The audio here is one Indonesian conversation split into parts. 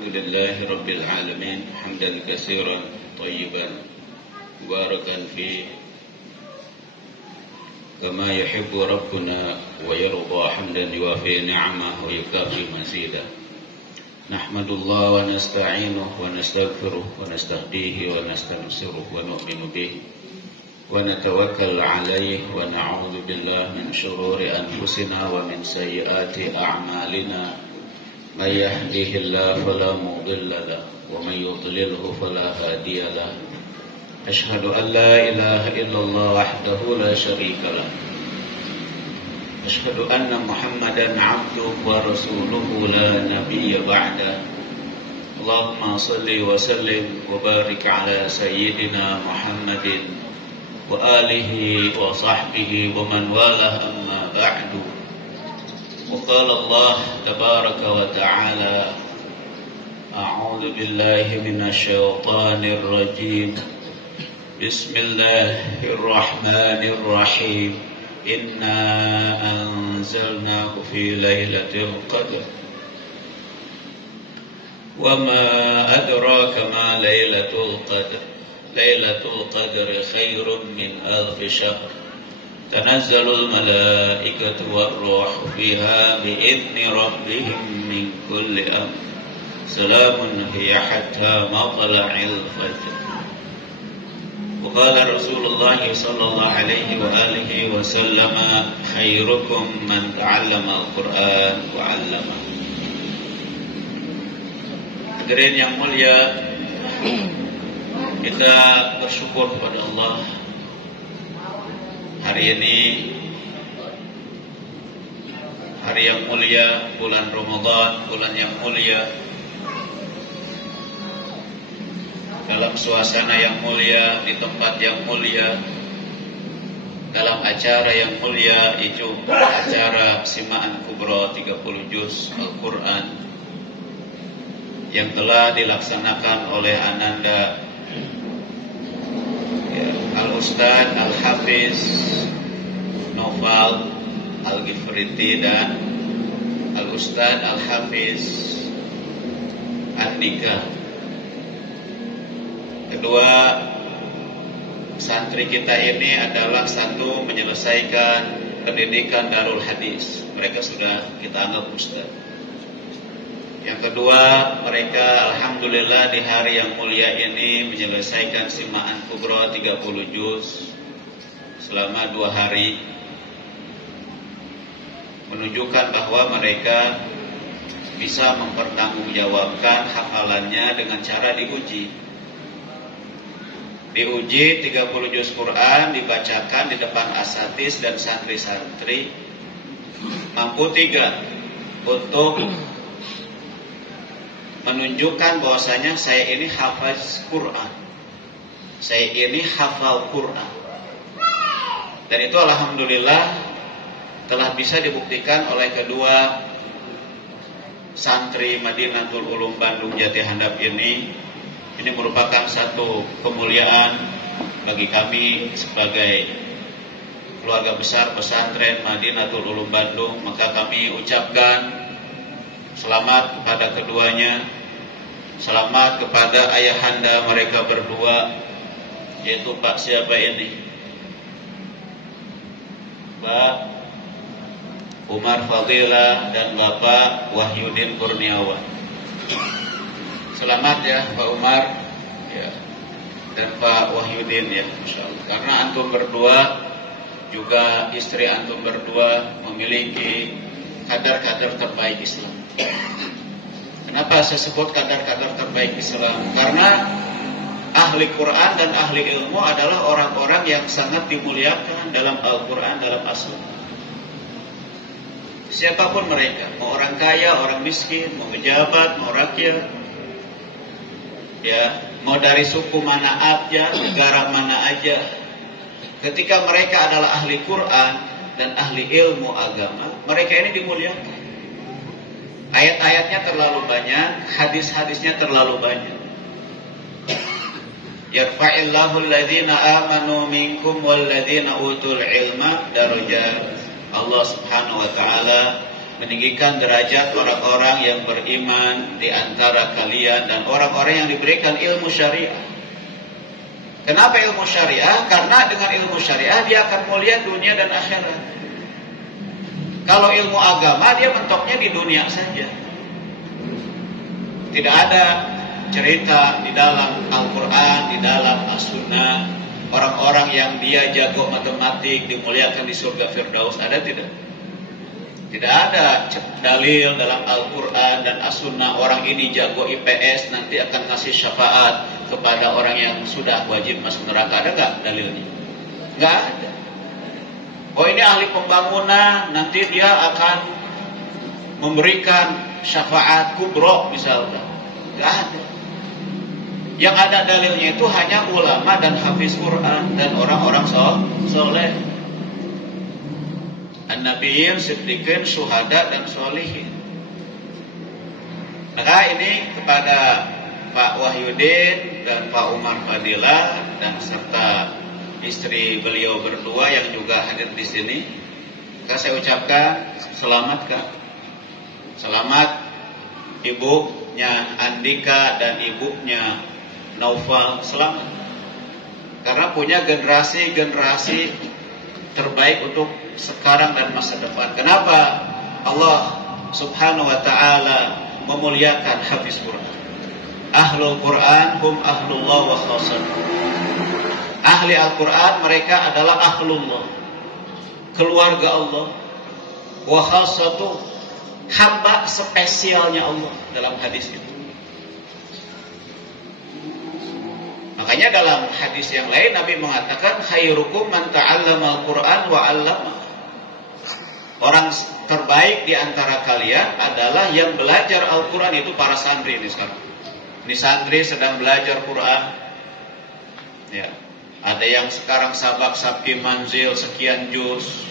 الحمد لله رب العالمين حمدا كثيرا طيبا مباركا فيه كما يحب ربنا ويرضى حمدا يوافي نعمه ويكافي مزيدا نحمد الله ونستعينه ونستغفره ونستهديه ونستنصره ونؤمن به ونتوكل عليه ونعوذ بالله من شرور أنفسنا ومن سيئات أعمالنا من يهده الله فلا مضل له ومن يضلله فلا هادي له أشهد أن لا إله إلا الله وحده لا شريك له أشهد أن محمدا عبده ورسوله لا نبي بعده اللهم صل وسلم وبارك على سيدنا محمد وآله وصحبه ومن والاه أما بعد وقال الله تبارك وتعالى أعوذ بالله من الشيطان الرجيم بسم الله الرحمن الرحيم إنا أنزلناه في ليلة القدر وما أدراك ما ليلة القدر ليلة القدر خير من ألف شهر تنزل الملائكة والروح فيها بإذن ربهم من كل أمر سلام هي حتى مطلع الفجر وقال رسول الله صلى الله عليه وآله وسلم خيركم من تعلم القرآن وعلمه. Hadirin yang mulia, kita bersyukur kepada Allah. Hari ini hari yang mulia, bulan Ramadan, bulan yang mulia, dalam suasana yang mulia, di tempat yang mulia, dalam acara yang mulia, itu acara Simaan Kubra 30 juz Al-Quran yang telah dilaksanakan oleh Ananda Al-Ustadz Al-Hafiz Noval Al-Ghifriti dan Al-Ustadz Al-Hafiz An-Nika. Kedua santri kita ini adalah satu menyelesaikan pendidikan Darul Hadis. Mereka sudah kita anggap ustaz. Yang kedua, mereka alhamdulillah di hari yang mulia ini menyelesaikan Simaan Kubra 30 juz selama 2 hari, menunjukkan bahwa mereka bisa mempertanggungjawabkan hafalannya dengan cara diuji. Diuji 30 juz Quran dibacakan di depan asatidz dan santri-santri, mampu 3 untuk menunjukkan bahwasanya saya ini hafaz Quran, saya ini hafal Quran. Dan itu alhamdulillah telah bisa dibuktikan oleh kedua santri Madinatul Ulum Bandung Jati Handap ini. Ini merupakan satu kemuliaan bagi kami sebagai keluarga besar pesantren Madinatul Ulum Bandung. Maka kami ucapkan selamat kepada keduanya, selamat kepada ayahanda mereka berdua, yaitu Pak siapa ini? Pak Umar Fadilah dan Bapak Wahyudin Kurniawan. Selamat ya Pak Umar ya, dan Pak Wahyudin ya, Masya Allah. Karena antum berdua juga istri antum berdua memiliki kadar-kadar terbaik Islam. Kenapa saya sebut kadar-kadar terbaik Islam? Karena ahli Quran dan ahli ilmu adalah orang-orang yang sangat dimuliakan dalam Al-Quran, dalam As-Sunnah. Siapapun mereka, mau orang kaya, orang miskin, mau pejabat, mau rakyat, ya, mau dari suku mana aja, negara mana aja, ketika mereka adalah ahli Quran dan ahli ilmu agama, mereka ini dimuliakan. Ayat-ayatnya terlalu banyak, hadis-hadisnya terlalu banyak. Yarfa'illahu alladhina amanu minkum walladhina utul ilma darajat. Allah Subhanahu wa taala meninggikan derajat orang-orang yang beriman di antara kalian dan orang-orang yang diberikan ilmu syariah. Kenapa ilmu syariah? Karena dengan ilmu syariah dia akan mulia dunia dan akhirat. Kalau ilmu agama dia mentoknya di dunia saja. Tidak ada cerita di dalam Al-Quran, di dalam As-Sunnah, orang-orang yang dia jago matematik dimuliakan di surga Firdaus. Ada tidak? Tidak ada dalil dalam Al-Quran dan As-Sunnah orang ini jago IPS nanti akan ngasih syafaat kepada orang yang sudah wajib masuk neraka. Ada nggak dalilnya? Nggak ada. Oh ini ahli pembangunan nanti dia akan memberikan syafaat kubro misalnya. Nggak ada. Yang ada dalilnya itu hanya ulama dan hafiz Quran dan orang-orang soleh. An-Nabiyyin, Siddiqin, Syuhada dan Sholihin. Maka ini kepada Pak Wahyudin dan Pak Umar Fadilah dan serta istri beliau berdua yang juga hadir di sini, maka saya ucapkan selamat Kak. Selamat ibunya Andika dan ibunya Naufal, selamat. Karena punya generasi terbaik untuk sekarang dan masa depan. Kenapa Allah Subhanahu wa ta'ala memuliakan hafiz Quran? Ahlul Quran hum ahlullah wa khasatuh. Ahli Al-Quran mereka adalah ahlullah, keluarga Allah, wa khasatuh, hamba spesialnya Allah dalam hadis itu. Makanya dalam hadis yang lain Nabi mengatakan khairukum man ta'allama al-Quran wa 'allama. Orang terbaik di antara kalian adalah yang belajar Al-Quran, itu para santri ini sekarang. Ini santri sedang belajar Quran. Ya. Ada yang sekarang sabak sabki manzil sekian juz.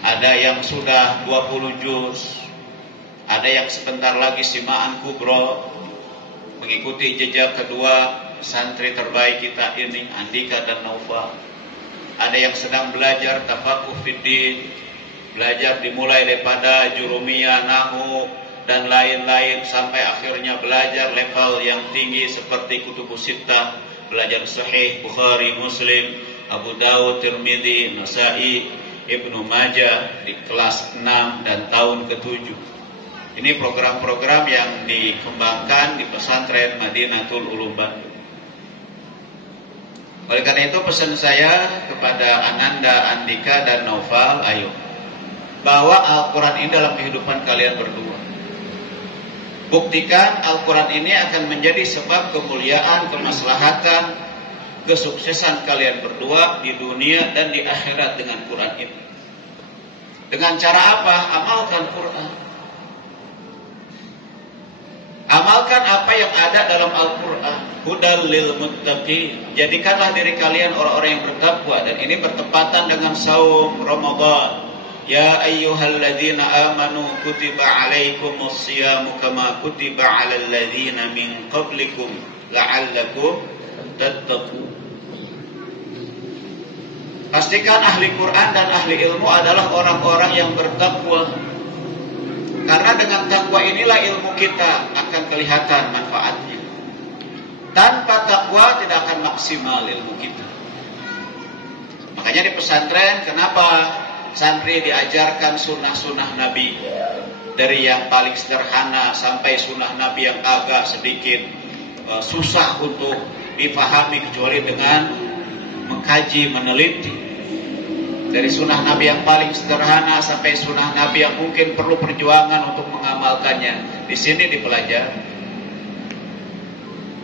Ada yang sudah 20 juz. Ada yang sebentar lagi simaan kubro, mengikuti jejak kedua santri terbaik kita ini, Andika dan Naufal. Ada yang sedang belajar tafaqquh fiddin, belajar dimulai daripada jurumiyah, nahwu dan lain-lain sampai akhirnya belajar level yang tinggi seperti kutubus sittah, belajar sahih Bukhari, Muslim, Abu Dawud, Tirmidzi, Nasa'i, Ibnu Majah di kelas 6 dan tahun ke-7. Ini program-program yang dikembangkan di pesantren Madinatul Ulum Bandung. Oleh karena itu pesan saya kepada Ananda, Andika dan Naufal, ayo bawa Al-Quran ini dalam kehidupan kalian berdua. Buktikan Al-Quran ini akan menjadi sebab kemuliaan, kemaslahatan, kesuksesan kalian berdua di dunia dan di akhirat dengan Quran ini. Dengan cara apa? Amalkan Quran. Amalkan apa yang ada dalam Al-Quran. Hudal lil muttaqin. Jadikanlah diri kalian orang-orang yang bertakwa. Dan ini bertepatan dengan saum Ramadan. Ya ayyuhalladzina amanu kutiba alaikumus siyamu kama kutiba alal ladzina min qablikum la'allakum tattaqun. Pastikan ahli Quran dan ahli ilmu adalah orang-orang yang bertakwa. Karena dengan takwa inilah ilmu kita akan kelihatan manfaatnya. Tanpa takwa tidak akan maksimal ilmu kita. Makanya di pesantren kenapa santri diajarkan sunnah-sunnah Nabi, dari yang paling sederhana sampai sunnah Nabi yang agak sedikit susah untuk dipahami kecuali dengan mengkaji, meneliti. Dari sunnah Nabi yang paling sederhana sampai sunnah Nabi yang mungkin perlu perjuangan untuk mengamalkannya, di sini dipelajari.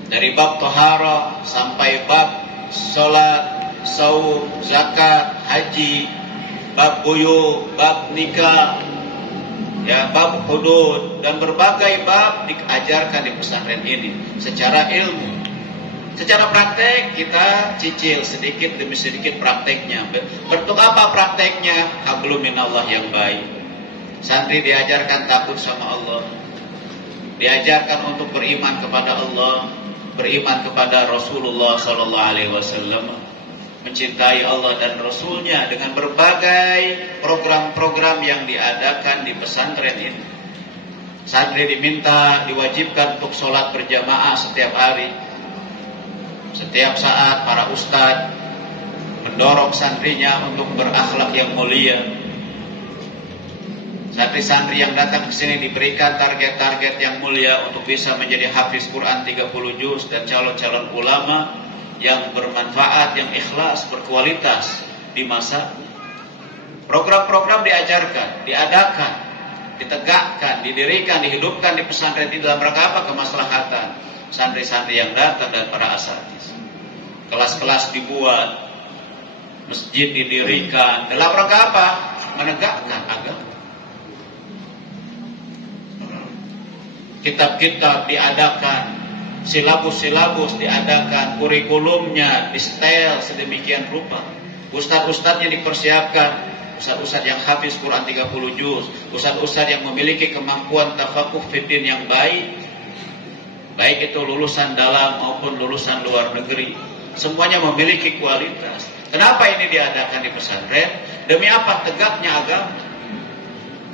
Dari bab tohara sampai bab sholat, saum, zakat, haji, bab buyu, bab nikah, ya, bab hudud dan berbagai bab diajarkan di pesantren ini secara ilmu. Secara praktek kita cicil sedikit demi sedikit prakteknya. Bentuk apa prakteknya? Hablum minallah yang baik. Santri diajarkan takut sama Allah, diajarkan untuk beriman kepada Allah, beriman kepada Rasulullah sallallahu alaihi wasallam. mencintai Allah dan Rasulnya dengan berbagai program-program yang diadakan di pesantren ini. Santri diminta, diwajibkan untuk sholat berjamaah setiap hari. Setiap saat para ustadz mendorong santrinya untuk berakhlak yang mulia. Santri-santri yang datang ke sini diberikan target-target yang mulia untuk bisa menjadi hafiz Quran 30 juz dan calon-calon ulama yang bermanfaat, yang ikhlas, berkualitas di masa. Program-program diajarkan, diadakan, ditegakkan, didirikan, dihidupkan di pesantren ini dalam rangka apa? Kemaslahatan santri-santri yang datang dan para asatiz. Kelas-kelas dibuat, masjid didirikan dalam rangka apa? Menegakkan agama. Kitab-kitab diadakan, silabus-silabus diadakan, kurikulumnya di-setel sedemikian rupa. Ustadz-ustadznya dipersiapkan, ustadz-ustadz yang hafiz Quran 30 juz, ustadz-ustadz yang memiliki kemampuan tafakuh fiddin yang baik, baik itu lulusan dalam maupun lulusan luar negeri, semuanya memiliki kualitas. Kenapa ini diadakan di pesantren? Demi apa? Tegaknya agama.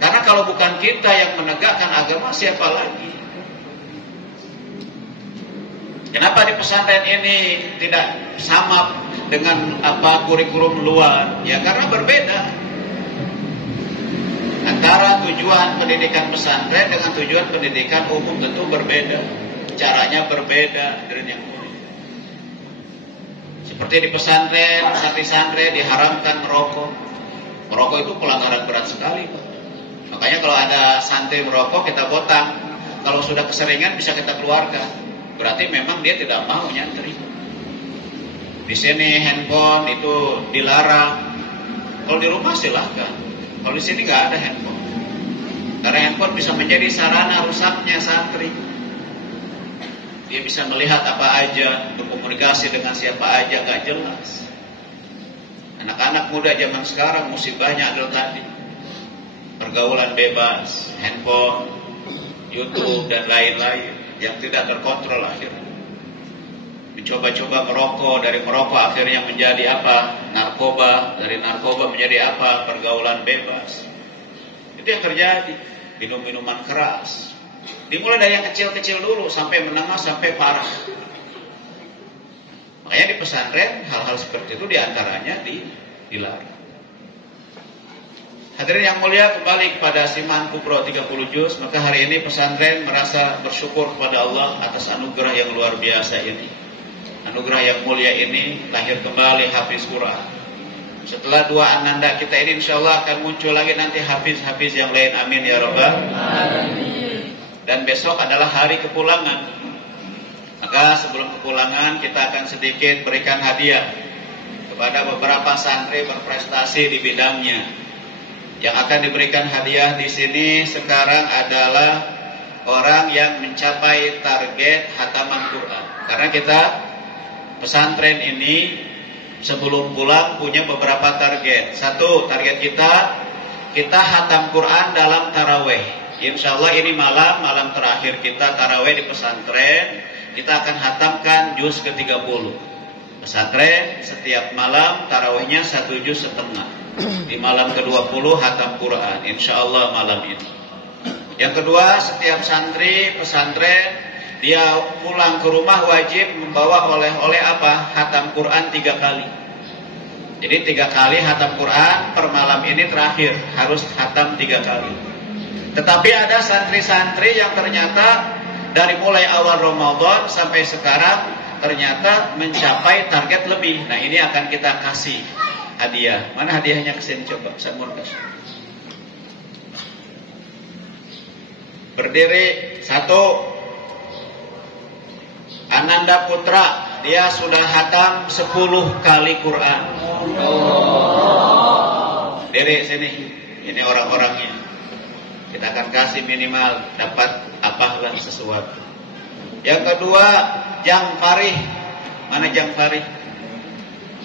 Karena kalau bukan kita yang menegakkan agama, siapa lagi? Kenapa di pesantren ini tidak sama dengan kurikulum luar? Ya karena berbeda. Antara tujuan pendidikan pesantren dengan tujuan pendidikan umum tentu berbeda. Caranya berbeda dari yang umum. Seperti di pesantren, santri-santri diharamkan merokok. Merokok itu pelanggaran berat sekali, Pak. Makanya kalau ada santri merokok kita botang. Kalau sudah keseringan bisa kita keluarkan. Berarti memang dia tidak mau nyantri. Di sini handphone itu dilarang. Kalau di rumah silahkan. Kalau di sini nggak ada handphone. Karena handphone bisa menjadi sarana rusaknya santri. Dia bisa melihat apa aja, berkomunikasi dengan siapa aja, nggak jelas. Anak-anak muda zaman sekarang musibahnya adalah tadi. Pergaulan bebas, handphone, YouTube dan lain-lain yang tidak terkontrol akhirnya. Mencoba-coba merokok, dari merokok akhirnya menjadi apa? Narkoba, dari narkoba menjadi apa? Pergaulan bebas. Itu yang terjadi. Minum-minuman keras. Dimulai dari yang kecil-kecil dulu sampai menengah sampai parah. Makanya di pesantren hal-hal seperti itu diantaranya dilarang. Hadirin yang mulia, kembali kepada Siman Kubro 30 juz. Maka hari ini pesantren merasa bersyukur kepada Allah atas anugerah yang luar biasa ini. Anugerah yang mulia ini, lahir kembali hafiz Quran. Setelah dua ananda kita ini, insya Allah akan muncul lagi nanti hafiz-hafiz yang lain. Amin ya Rabbal alamin. Dan besok adalah hari kepulangan. Maka sebelum kepulangan kita akan sedikit berikan hadiah kepada beberapa santri berprestasi di bidangnya. Yang akan diberikan hadiah di sini sekarang adalah orang yang mencapai target khataman Quran. Karena kita pesantren ini sebelum pulang punya beberapa target. Satu, target kita khatam Quran dalam taraweh. Insya Allah ini malam terakhir kita taraweh di pesantren. Kita akan khatamkan juz ke-30. Pesantren setiap malam tarawehnya 1 juz setengah. Di malam ke-20 khatam Quran, insya Allah malam ini. Yang kedua, setiap santri pesantren dia pulang ke rumah wajib membawa oleh-oleh apa? Khatam Quran 3 kali. Jadi 3 kali khatam Quran per malam ini terakhir harus khatam 3 kali. Tetapi ada santri-santri yang ternyata dari mulai awal Ramadan sampai sekarang ternyata mencapai target lebih. Nah ini akan kita kasih hadiah. Mana hadiahnya, kesini coba Samur kasih. Berdiri. 1, Ananda Putra, dia sudah khatam 10 kali Quran. Diri sini. Ini orang-orangnya. Kita akan kasih minimal dapat apalah sesuatu. Yang kedua, Jang Farih. Mana Jang Farih?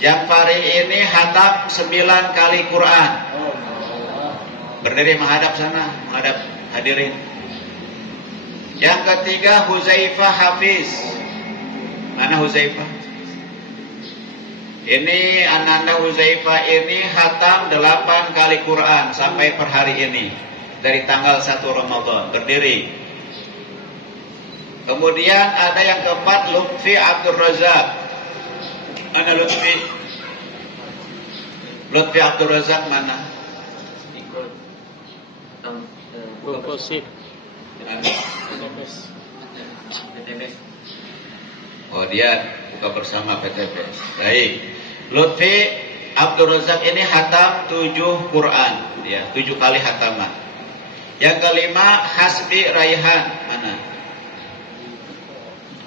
Jang Farih ini khatam 9 kali Quran. Berdiri menghadap sana, menghadap hadirin. Yang ketiga, Huzaifah Hafiz. Mana Huzaifah? Ini Ananda Huzaifah ini hatam 8 kali Quran sampai per hari ini. Dari tanggal 1 Ramadan berdiri. Kemudian ada yang keempat Lutfi Abdul Razak. Mana Lutfi? Lutfi Abdul Razak mana? Ikut Gosip. PTBS. Oh dia buka bersama PTBS. Baik. Lutfi Abdul Razak ini hatam 7 Quran, ya, 7 kali hataman. Yang kelima Hasbi Raihan, mana?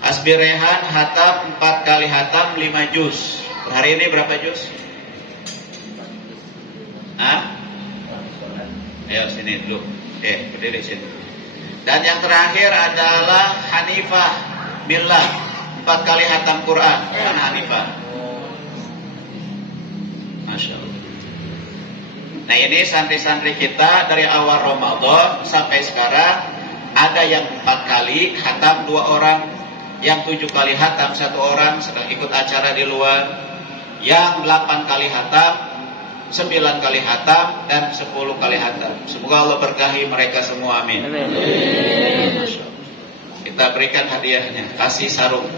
Hasbi Raihan hatam 4 kali hatam 5 juz. Hari ini berapa juz? Hah? Ayo sini dulu. Berdiri sini. Dan yang terakhir adalah Hanifah Billah 4 kali hatam Quran. Mana Hanifah? Masya Allah. Nah ini santri-santri kita dari awal Ramadan sampai sekarang ada yang 4 kali hatam 2 orang, yang 7 kali hatam 1 orang sedang ikut acara di luar, yang 8 kali hatam, 9 kali hatam, dan 10 kali hatam. Semoga Allah berkahi mereka semua, amin. Kita berikan hadiahnya, kasih sarung.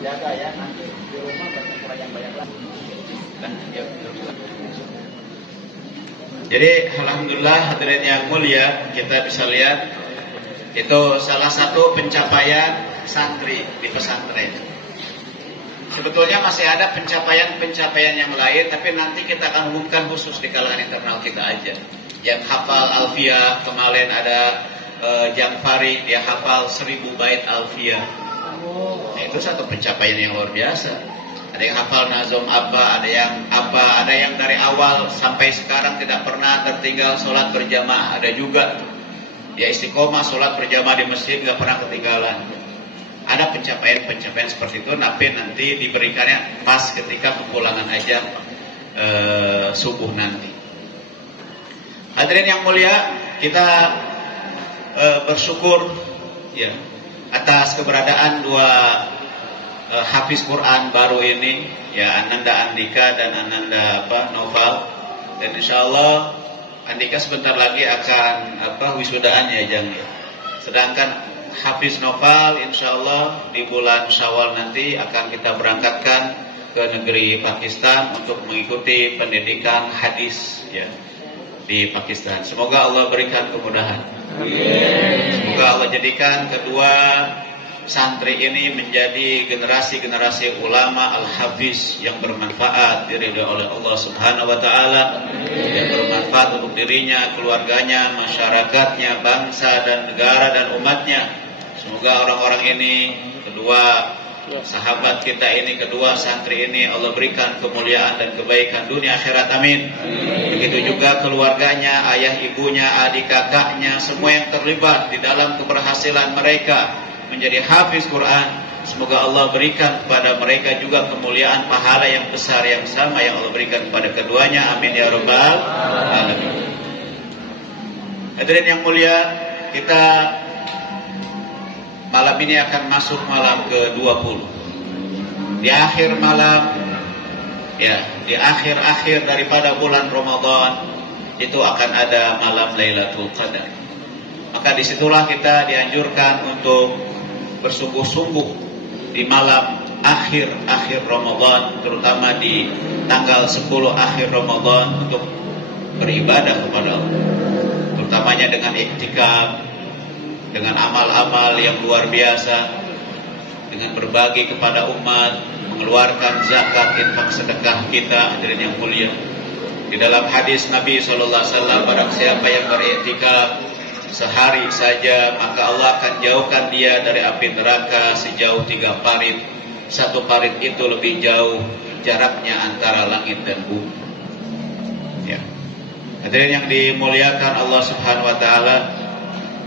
Jaga ya, nanti di rumah banyak lagi. Jadi alhamdulillah hadirin yang mulia, kita bisa lihat itu salah satu pencapaian santri di pesantren. Sebetulnya masih ada pencapaian yang lain, tapi nanti kita akan umumkan khusus di kalangan internal kita aja. Yang hafal Alfiyah, kemarin ada Jangfari, dia hafal 1000 bait Alfiyah. Nah, itu satu pencapaian yang luar biasa. Ada yang hafal Nazom Abba, ada yang dari awal sampai sekarang tidak pernah tertinggal sholat berjamaah. Ada juga dia istiqomah sholat berjamaah di masjid, nggak pernah ketinggalan. Ada pencapaian seperti itu, tapi nanti diberikannya pas ketika kepulangan azan subuh nanti. Hadirin yang mulia, kita bersyukur ya atas keberadaan 2 hafiz Quran baru ini, ya, Ananda Andika dan Ananda Noval. Dan insyaallah Andika sebentar lagi akan wisudaan ya Jang ya. Sedangkan hafiz Noval insyaallah di bulan Syawal nanti akan kita berangkatkan ke negeri Pakistan untuk mengikuti pendidikan hadis ya di Pakistan. Semoga Allah berikan kemudahan. Semoga Allah jadikan kedua santri ini menjadi generasi-generasi ulama al-hafiz yang bermanfaat diridhoi oleh Allah Subhanahu wa taala, yang bermanfaat untuk dirinya, keluarganya, masyarakatnya, bangsa dan negara dan umatnya. Semoga orang-orang ini, kedua sahabat kita ini, kedua santri ini, Allah berikan kemuliaan dan kebaikan dunia akhirat, amin. Begitu juga keluarganya, ayah ibunya, adik kakaknya, semua yang terlibat di dalam keberhasilan mereka menjadi hafiz Quran. Semoga Allah berikan kepada mereka juga kemuliaan pahala yang besar yang sama yang Allah berikan kepada keduanya, amin ya rabbal alamin. Hadirin yang mulia, kita malam ini akan masuk malam ke-20. Di akhir malam, ya, di akhir-akhir daripada bulan Ramadan itu akan ada malam Lailatul Qadar. Maka disitulah kita dianjurkan untuk bersungguh-sungguh di malam akhir Ramadan, terutama di tanggal 10 akhir Ramadan untuk beribadah kepada Allah, terutamanya dengan iktikaf, dengan amal-amal yang luar biasa, dengan berbagi kepada umat, mengeluarkan zakat, infak, sedekah kita, hadirin yang mulia. Di dalam hadis Nabi SAW, barang siapa yang beriktikaf sehari saja, maka Allah akan jauhkan dia dari api neraka sejauh 3 parit. 1 parit itu lebih jauh jaraknya antara langit dan bumi. Ya. Hadirin yang dimuliakan Allah Subhanahu wa taala,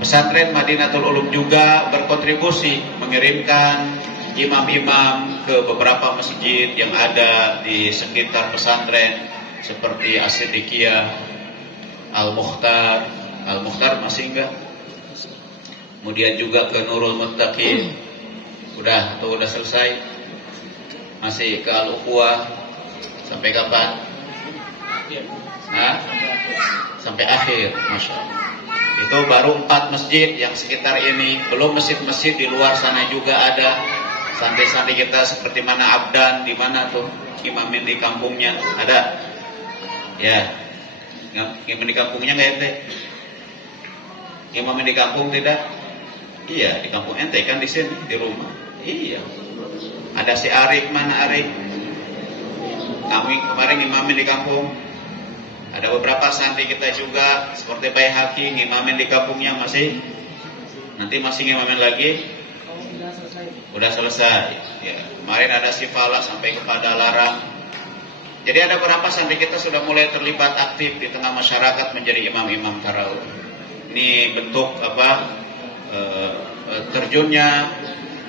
Pesantren Madinatul Ulum juga berkontribusi mengirimkan imam-imam ke beberapa masjid yang ada di sekitar pesantren seperti As-Siddiqiyah, Al-Mukhtar. Al-Mukhtar masih enggak? Kemudian juga ke Nurul Muttaqin. Udah atau udah selesai? Masih ke Al-Ukhwah. Sampai kapan? Hah? Sampai akhir, Masya Allah. Itu baru 4 masjid yang sekitar ini. Belum masjid-masjid di luar sana juga ada. Santri-santri kita seperti mana Abdan, di mana tuh imamin di kampungnya ada. Ya, imamin di kampungnya nggak ente? Imamin di kampung tidak? Iya, di kampung ente kan di sini di rumah. Iya. Ada si Arik, mana Arik? Kami kemarin imamin di kampung. Ada beberapa santri kita juga seperti Baihaqi ngimamin di kampungnya masih. Nanti masih ngimamin lagi. Udah selesai. Ya, kemarin ada si Fala sampai kepada Larang. Jadi ada beberapa santri kita sudah mulai terlibat aktif di tengah masyarakat menjadi imam-imam tarawih. Ini bentuk terjunnya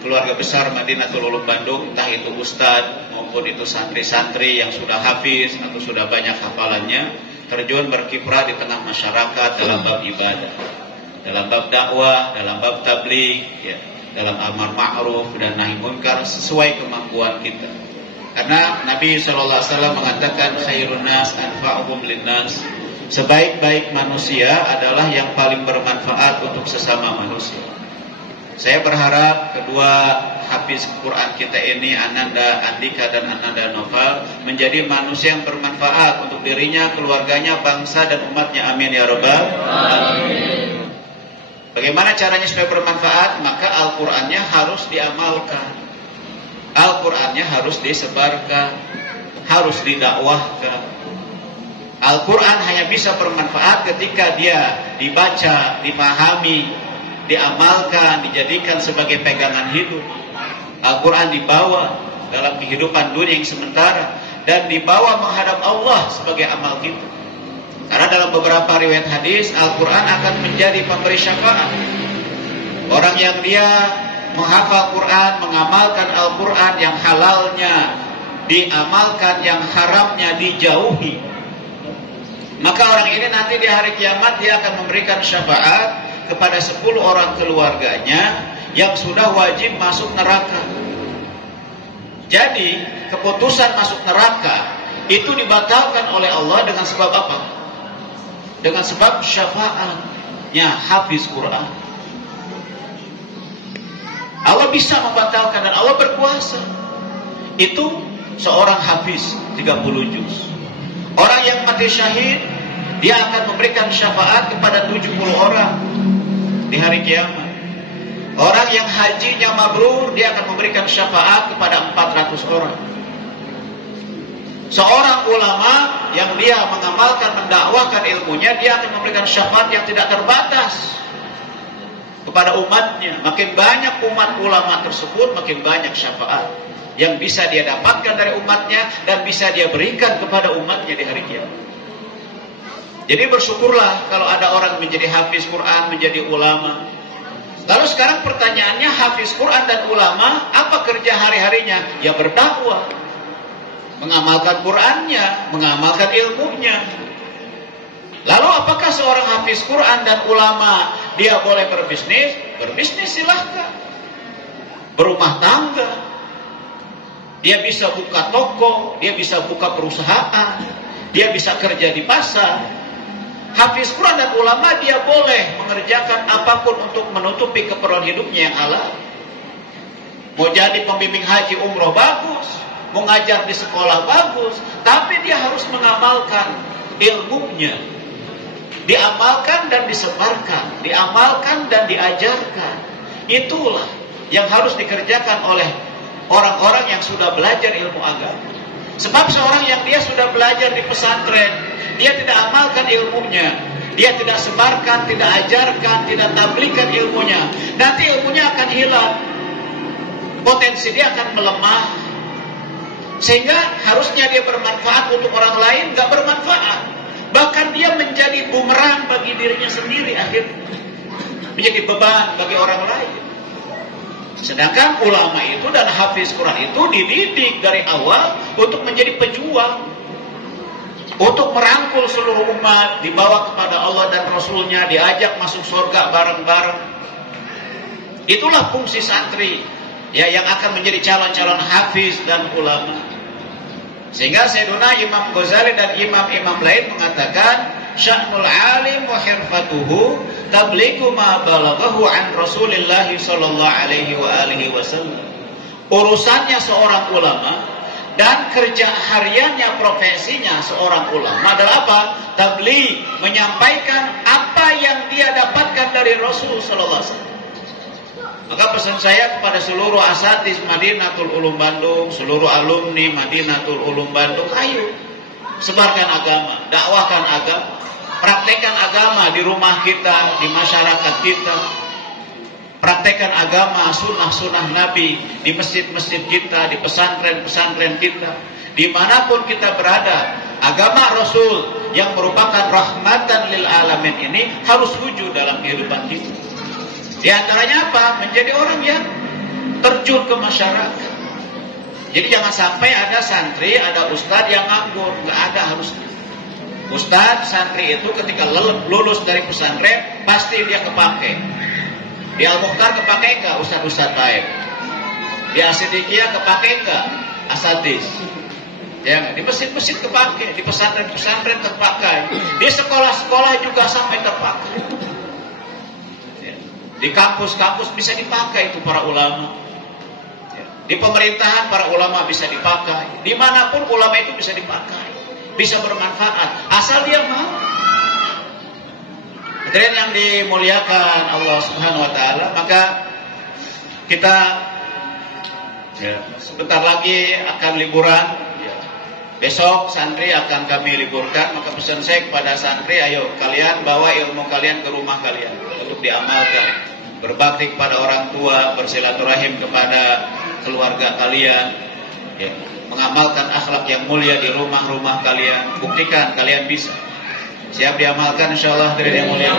keluarga besar Madinatul Ulum Bandung, entah itu ustadz maupun itu santri-santri yang sudah hafiz atau sudah banyak hafalannya, terjun berkiprah di tengah masyarakat dalam bab ibadah, dalam bab dakwah, dalam bab tabligh, ya, dalam amar ma'ruf dan nahi munkar sesuai kemampuan kita. Karena Nabi SAW mengatakan khairun nas anfa'uhum linnas, sebaik-baik manusia adalah yang paling bermanfaat untuk sesama manusia. Saya berharap kedua hafiz Quran kita ini, Ananda Andika dan Ananda Noval, menjadi manusia yang bermanfaat untuk dirinya, keluarganya, bangsa dan umatnya. Amin ya rabbal alamin. Bagaimana caranya supaya bermanfaat? Maka Al-Qurannya harus diamalkan, Al-Qurannya harus disebarkan, harus didakwahkan. Al-Quran hanya bisa bermanfaat ketika dia dibaca, dipahami, diamalkan, dijadikan sebagai pegangan hidup. Al-Quran dibawa dalam kehidupan dunia yang sementara dan dibawa menghadap Allah sebagai amal kita. Karena dalam beberapa riwayat hadis, Al-Quran akan menjadi pemberi syafaat. Orang yang dia menghafal Quran, mengamalkan Al-Quran, yang halalnya diamalkan, yang haramnya dijauhi, maka orang ini nanti di hari kiamat dia akan memberikan syafaat kepada 10 orang keluarganya yang sudah wajib masuk neraka. Jadi keputusan masuk neraka itu dibatalkan oleh Allah dengan sebab apa? Dengan sebab syafaatnya hafiz Quran. Allah bisa membatalkan dan Allah berkuasa. Itu seorang hafiz 30 juz. Orang yang mati syahid, dia akan memberikan syafaat kepada 70 orang di hari kiamat. Orang yang hajinya mabrur, dia akan memberikan syafaat kepada 400 orang. Seorang ulama yang dia mengamalkan, mendakwahkan ilmunya, dia akan memberikan syafaat yang tidak terbatas kepada umatnya. Makin banyak umat ulama tersebut, makin banyak syafaat yang bisa dia dapatkan dari umatnya dan bisa dia berikan kepada umatnya di hari kiamat. Jadi bersyukurlah kalau ada orang menjadi hafiz Quran, menjadi ulama. Lalu sekarang pertanyaannya, hafiz Quran dan ulama, apa kerja hari-harinya? Ya berdakwah, mengamalkan Qurannya, mengamalkan ilmunya. Lalu apakah seorang hafiz Quran dan ulama dia boleh berbisnis? Berbisnis silahkan. Berumah tangga, dia bisa buka toko, dia bisa buka perusahaan, dia bisa kerja di pasar. Hafiz Quran dan ulama dia boleh mengerjakan apapun untuk menutupi keperluan hidupnya yang halal. Mau jadi pembimbing haji umroh bagus, mau ngajar di sekolah bagus, tapi dia harus mengamalkan ilmunya. Diamalkan dan disebarkan, diamalkan dan diajarkan. Itulah yang harus dikerjakan oleh orang-orang yang sudah belajar ilmu agama. Sebab seorang yang dia sudah belajar di pesantren, dia tidak amalkan ilmunya, dia tidak sebarkan, tidak ajarkan, tidak tabligkan ilmunya, nanti ilmunya akan hilang, potensi dia akan melemah, sehingga harusnya dia bermanfaat untuk orang lain, gak bermanfaat, bahkan dia menjadi bumerang bagi dirinya sendiri, akhirnya menjadi beban bagi orang lain. Sedangkan ulama itu dan hafiz Quran itu dididik dari awal untuk menjadi pejuang. untuk merangkul seluruh umat, dibawa kepada Allah dan Rasulnya, diajak masuk surga bareng-bareng. Itulah fungsi santri, ya, yang akan menjadi calon-calon hafiz dan ulama. Sehingga Sayyiduna Imam Ghazali dan imam-imam lain mengatakan, sya'nul alim wa hirfatuhu tablighu ma balaghahu an Rasulillah sallallahu alaihi wa alihi wasallam. Urusannya seorang ulama dan kerja hariannya, profesinya seorang ulama adalah apa? Tabligh, menyampaikan apa yang dia dapatkan dari Rasul sallallahu alaihi wasallam. Maka pesan saya kepada seluruh asatiz Madinatul Ulum Bandung, seluruh alumni Madinatul Ulum Bandung, ayo sebarkan agama, dakwahkan agama, praktekkan agama di rumah kita, di masyarakat kita. Praktekkan agama, sunnah-sunnah Nabi di masjid-masjid kita, di pesantren-pesantren kita, dimanapun kita berada. Agama Rasul yang merupakan rahmatan lil alamin ini harus wujud dalam kehidupan kita. Di antaranya apa? Menjadi orang yang terjun ke masyarakat. Jadi jangan sampai ada santri, ada ustadz yang nganggur. Nggak ada harusnya. Ustadz, santri itu ketika lulus dari pesantren pasti dia kepake. Di Al-Mukhtar kepake enggak ustadz-ustadz baik? Di As-Siddiqiyah kepake enggak asatidz? Ya, di masjid-masjid kepake, di pesantren-pesantren terpakai, di sekolah-sekolah juga sampai terpakai. Ya. Di kampus-kampus bisa dipakai itu para ulama. Ya. Di pemerintahan para ulama bisa dipakai. Dimanapun ulama itu bisa dipakai, bisa bermanfaat, asal dia mau. Hadirin yang dimuliakan Allah Subhanahu wa taala, maka kita sebentar lagi akan liburan. Besok santri akan kami liburkan, maka pesan saya kepada santri, ayo kalian bawa ilmu kalian ke rumah kalian untuk diamalkan. Berbakti kepada orang tua, bersilaturahim kepada keluarga kalian, ya, mengamalkan akhlak yang mulia di rumah-rumah kalian. Buktikan kalian bisa. Siap diamalkan insyaallah dari yang mulia.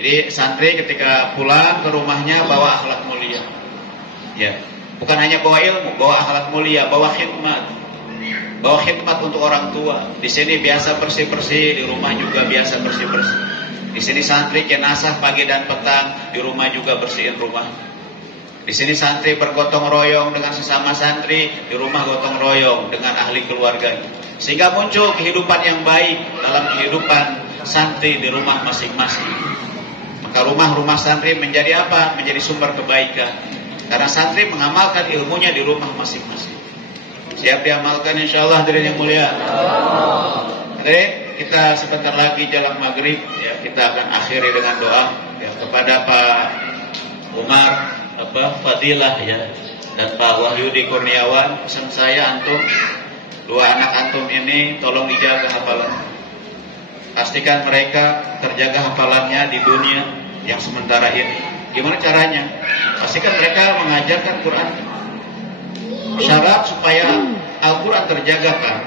Jadi santri ketika pulang ke rumahnya bawa akhlak mulia. Ya, bukan hanya bawa ilmu, bawa akhlak mulia, bawa khidmat. Bawa khidmat untuk orang tua. Di sini biasa bersih-bersih, di rumah juga biasa bersih-bersih. Di sini santri jenazah pagi dan petang, di rumah juga bersihin rumah. Di sini santri bergotong royong dengan sesama santri, di rumah gotong royong dengan ahli keluarganya. Sehingga muncul kehidupan yang baik dalam kehidupan santri di rumah masing-masing. Maka rumah-rumah santri menjadi apa? Menjadi sumber kebaikan. Karena santri mengamalkan ilmunya di rumah masing-masing. Siap diamalkan insyaallah hadirin yang mulia. Hadirin, kita sebentar lagi jalan maghrib, ya, kita akan akhiri dengan doa, ya, kepada Pak Umar Fadilah, ya, dan Pak Wahyudi Kurniawan. Pesan saya, antum, dua anak antum ini tolong dijaga hafalan. Pastikan mereka terjaga hafalannya di dunia yang sementara ini. Gimana caranya? Pastikan mereka mengajarkan Quran. Syarat supaya Al-Quran terjaga kan,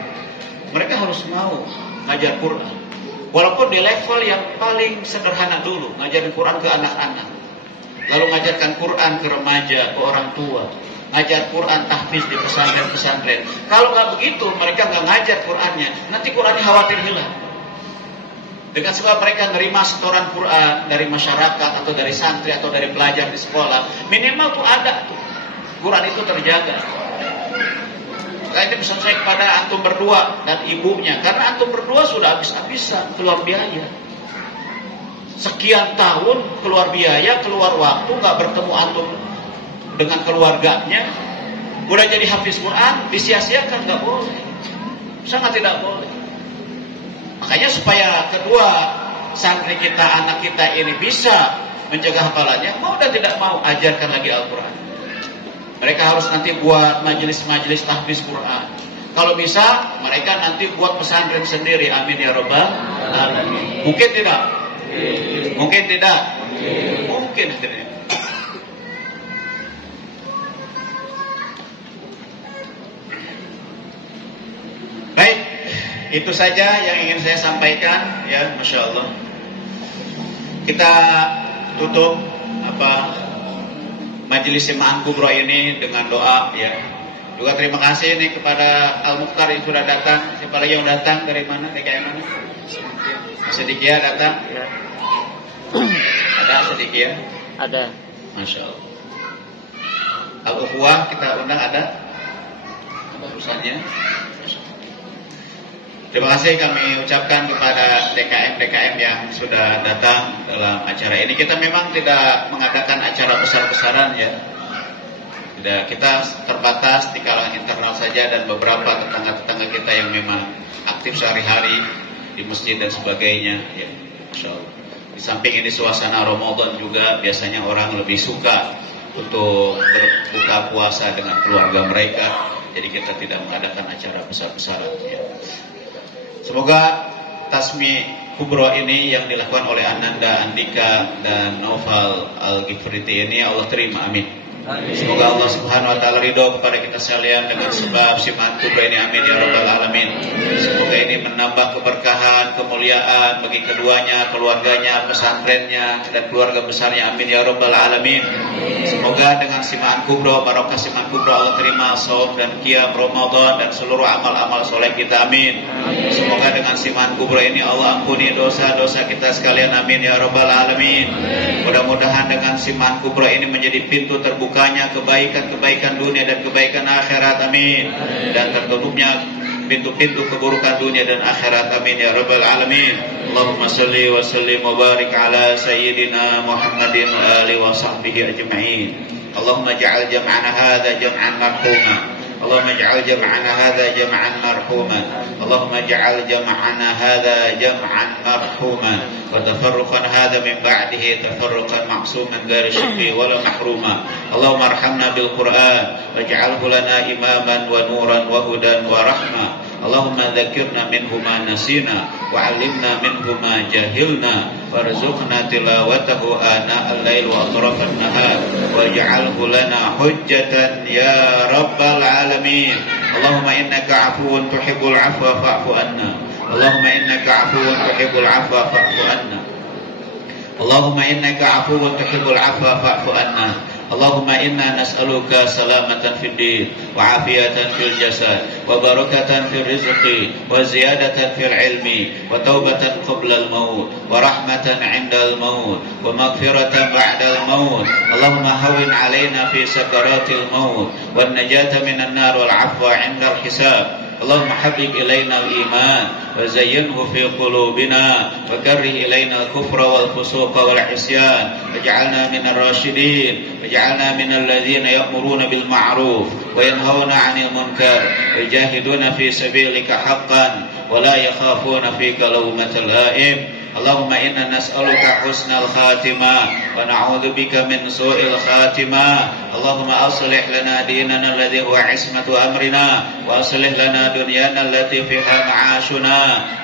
mereka harus mau ngajar Quran. Walaupun di level yang paling sederhana dulu, ngajarin Quran ke anak-anak, lalu ngajarkan Quran ke remaja, ke orang tua, ngajar Quran tahfiz di pesantren-pesantren. Kalau nggak begitu, mereka nggak ngajar Qurannya, nanti Qurannya khawatir hilang. Dengan sebab mereka nerima setoran Quran dari masyarakat atau dari santri atau dari pelajar di sekolah, minimal tuh ada tuh Quran itu terjaga. Nah, ini pesan saya kepada antum berdua dan ibunya, karena antum berdua sudah habis-habisan keluar biaya. Sekian tahun keluar biaya, keluar waktu, nggak bertemu antum dengan keluarganya, udah jadi hafiz Quran, disia-siakan, nggak boleh, sangat tidak boleh. Makanya supaya kedua santri kita, anak kita ini bisa menjaga hafalannya, mau dan tidak mau ajarkan lagi Al-Quran. Mereka harus nanti buat majelis-majelis tahfiz Quran. Kalau bisa, mereka nanti buat pesantren sendiri. Amin ya rabbal alamin. Mungkin tidak? Mungkin tidak? Mungkin. Baik, itu saja yang ingin saya sampaikan. Ya, masya Allah. Kita tutup majelis Jemaah Kubro ini dengan doa, ya. Juga terima kasih nih kepada Al Mukhtar yang sudah datang. Siapa lagi yang datang dari mana? DKM mana? Sedikit datang. Ya. Ada sedikit? Ada. Masya Allah. Al Ukhuwah kita undang ada urusannya. Terima kasih kami ucapkan kepada DKM yang sudah datang dalam acara ini. Kita memang tidak mengadakan acara besar-besaran ya. Tidak, kita terbatas di kalangan internal saja dan beberapa tetangga-tetangga kita yang memang aktif sehari-hari di masjid dan sebagainya. Ya, Masya Allah. Di samping ini suasana Ramadan juga biasanya orang lebih suka untuk berbuka puasa dengan keluarga mereka. Jadi kita tidak mengadakan acara besar-besaran ya. Semoga Tasmi Kubro ini yang dilakukan oleh Ananda Andika dan Noval Al-Ghifriti ini Allah terima, amin. Semoga Allah Subhanahu wa taala ridho kepada kita sekalian dengan sebab simat kubra ini, amin ya rabbal alamin. Semoga ini menambah keberkahan, kemuliaan bagi keduanya, keluarganya, pesantrennya dan keluarga besarnya, amin ya rabbal alamin. Semoga dengan simat kubra, barokah simat kubra Allah terima shaum dan qiyam Ramadan dan seluruh amal-amal soleh kita, amin. Semoga dengan simat kubra ini Allah ampuni dosa-dosa kita sekalian, amin ya rabbal alamin. Mudah-mudahan dengan simat kubra ini menjadi pintu terbukanya kebaikan-kebaikan dunia dan kebaikan akhirat, amin. Dan tertutupnya pintu-pintu keburukan dunia dan akhirat, amin ya rabbal alamin. Allahumma salli wa sallim wa barik ala sayyidina Muhammadin wa alihi wa sahbihi ajma'in. Allahumma ja'al jam'ana hadha jam'an marhuma. اللهم اجعل جمعنا هذا جمعا مرحوما اللهم اجعل جمعنا هذا جمعا مرحوما وتفرقا هذا من بعده تفرقا معصوما غير شقي ولا محروما اللهم ارحمنا بالقرآن واجعله لنا إماما ونورا وهدى ورحمة اللهم ذكرنا منه ما نسينا وعلمنا منه ما جهلنا وارزقنا تلاوته آناء الليل وأطراف النهار واجعله لنا حجة يا رب العالمين اللهم إنك عفو تحب العفو فاعف عنا اللهم إنك عفو تحب العفو فاعف عنا اللهم إنك عفو تحب العفو فاعف عنا اللهم إنا نسألك سلامة في الدين وعافية في الجسد وبركة في الرزق وزيادة في العلم وتوبة قبل الموت ورحمة عند الموت ومغفرة بعد الموت اللهم هون علينا في سكرات الموت والنجاة من النار والعفو عند الحساب اللهم حبب إلينا الإيمان وزينه في قلوبنا وكره إلينا الكفر والفسوق والعصيان واجعلنا من الراشدين واجعلنا من الذين يأمرون بالمعروف وينهون عن المنكر ويجاهدون في سبيلك حقا ولا يخافون فيك لومة لائم اللهم إنا نسألك حسن الخاتمة ونعوذ بك من سوء الخاتمة اللهم أصلح لنا ديننا الذي هو عصمة أمرنا وأصلح لنا دنيانا التي فيها معاشنا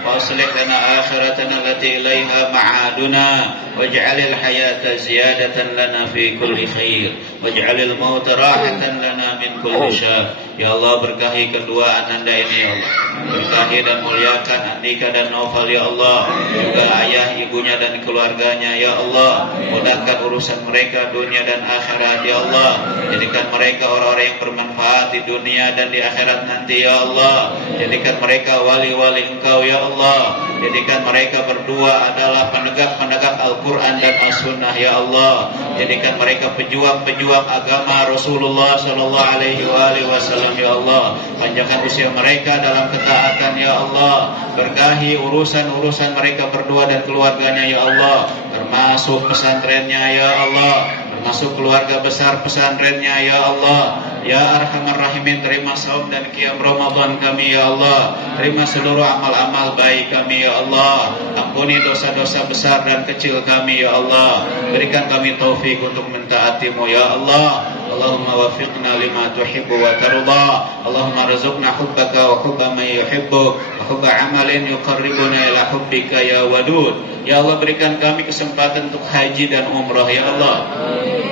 وأصلح لنا آخرتنا التي إليها معادنا واجعل الحياة زيادة لنا في كل خير واجعل الموت راحة لنا من كل شر Ya Allah, berkahi kedua ananda ini ya Allah, berkahi dan muliakan Andika dan Noval ya Allah, juga ayah, ibunya dan keluarganya ya Allah, mudahkan urusan mereka dunia dan akhirat ya Allah, jadikan mereka orang-orang yang bermanfaat di dunia dan di akhirat nanti ya Allah, jadikan mereka wali-wali Engkau ya Allah, jadikan mereka berdua adalah penegak-penegak Al-Quran dan As-Sunnah ya Allah, jadikan mereka pejuang-pejuang agama Rasulullah Sallallahu Alaihi Wasallam ya Allah, panjangkan usia mereka dalam ketaatan ya Allah, berkahi urusan-urusan mereka berdua dan keluarganya ya Allah, termasuk pesantrennya ya Allah, termasuk keluarga besar pesantrennya ya Allah. Ya Arhamar Rahimin, terima saum dan qiyam Ramadan kami ya Allah, terima seluruh amal-amal baik kami ya Allah, ampuni dosa-dosa besar dan kecil kami ya Allah, berikan kami taufik untuk mentaatimu ya Allah. Allahumma wafiqna lima tuhibbu wa tarda, Allahumma rizukna hubbaka wa hubba man yuhibbuk wa hubba amalin yuqarribuna ila hubbika ya wadud. Ya Allah, berikan kami kesempatan untuk haji dan umrah ya Allah,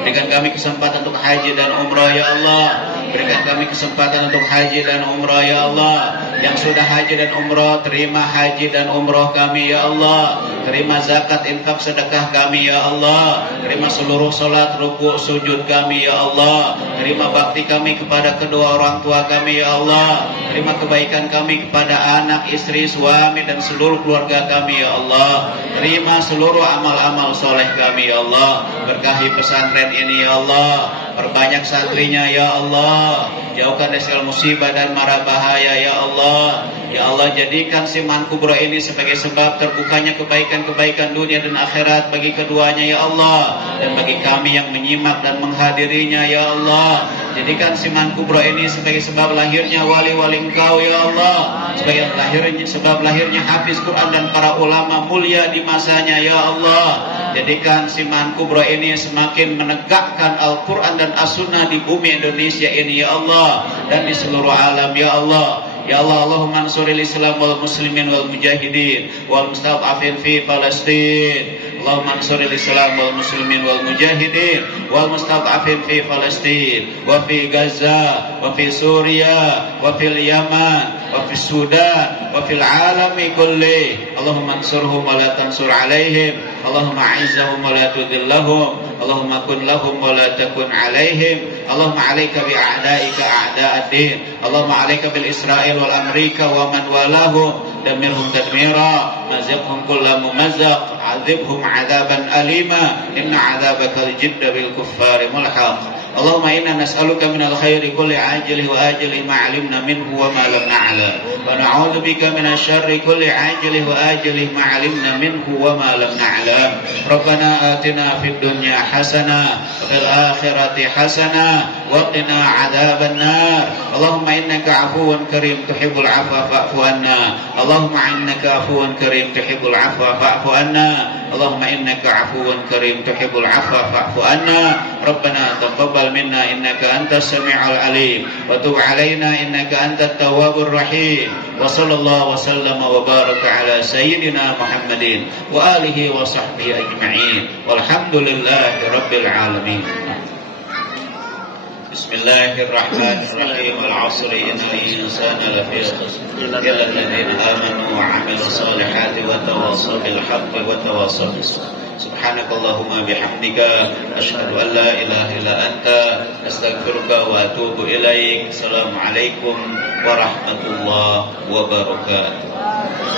berikan kami kesempatan untuk haji dan umrah ya Allah. Berikan kami kesempatan untuk haji dan umrah ya Allah. Yang sudah haji dan umrah, terima haji dan umrah kami ya Allah. Terima zakat, infak, sedekah kami ya Allah. Terima seluruh salat, rukuk, sujud kami ya Allah. Terima bakti kami kepada kedua orang tua kami ya Allah. Terima kebaikan kami kepada anak, istri, suami dan seluruh keluarga kami ya Allah. Terima seluruh amal-amal soleh kami ya Allah. Berkahi pesantren ini ya Allah. Perbanyak santrinya ya Allah. Jauhkan dari segala musibah dan mara bahaya ya Allah. Ya Allah, jadikan Siman Kubro ini sebagai sebab terbukanya kebaikan-kebaikan dunia dan akhirat bagi keduanya ya Allah. Dan bagi kami yang menyimak dan menghadirinya ya Allah. Jadikan Siman Kubro ini sebagai sebab lahirnya wali-wali Engkau ya Allah. Sebagai sebab lahirnya hafiz Quran dan para ulama mulia di masanya ya Allah. Jadikan Siman Kubro ini semakin menegakkan Al-Quran dan As-Sunnah di bumi Indonesia ini ya Allah. Dan di seluruh alam ya Allah. Ya Allah, Allahumma ansuril Islam wal muslimin wal mujahidin wal mustad'afin fi Palestin. Allahumma ansuril Islam wal muslimin wal mujahidin wal mustad'afin fi Palestin wa fi Gaza wa fi Suria wa fil Yaman wa fi Sudan wa fil alami kulli. Allahumma ansurhum wa la tansur alaihim. Allahumma a'izzahum wa la tudillahum. Allahumma kun lahum wa la takun alaihim. Allahumma alayka bi a'daika a'da'ad-din. Allahumma alayka bil Israel wal Amerika wa man walahum. Damirhum tadmira. Mazibhum kulla mumazzaq. Azibhum adaban alima. Inna adabaka al-jidda bil kuffari mulhaq. Allahumma inna nas'aluka minal khairi kulli ajlihi wa ajlihi ma 'alimna minhu wa ma lam na'lam. Wa na'udzu bika minasy syarri kulli ajlihi wa ajlihi ma 'alimna minhu wa ma lam na'lam. Rabbana atina fid dunya hasanah wa fil akhirati hasanah wa qina 'adzaban nar. Allahumma innaka 'afuwun karim tuhibbul 'afwa fa'fu anna. Allahumma innaka 'afuwun karim tuhibbul 'afwa fa'fu anna. Allahumma innaka 'afuwun karim tuhibbul 'afwa fa'fu anna. Rabbana taqabbal منا إنك أنت السميع العليم وتب علينا إنك أنت التواب الرحيم وصلى الله وسلم وبارك على سيدنا محمد وآله وصحبه أجمعين والحمد لله رب العالمين. بسم الله الرحمن الرحيم والعصر إن الإنسان لفي خسر إلا الذين آمنوا وعملوا الصالحات وتواصوا بالحق وتواصوا بالصبر. Subhanakallahumma bihamdika asyhadu an la ilaha illa anta astaghfiruka wa atubu ilaik. Assalamualaikum warahmatullahi wabarakatuh.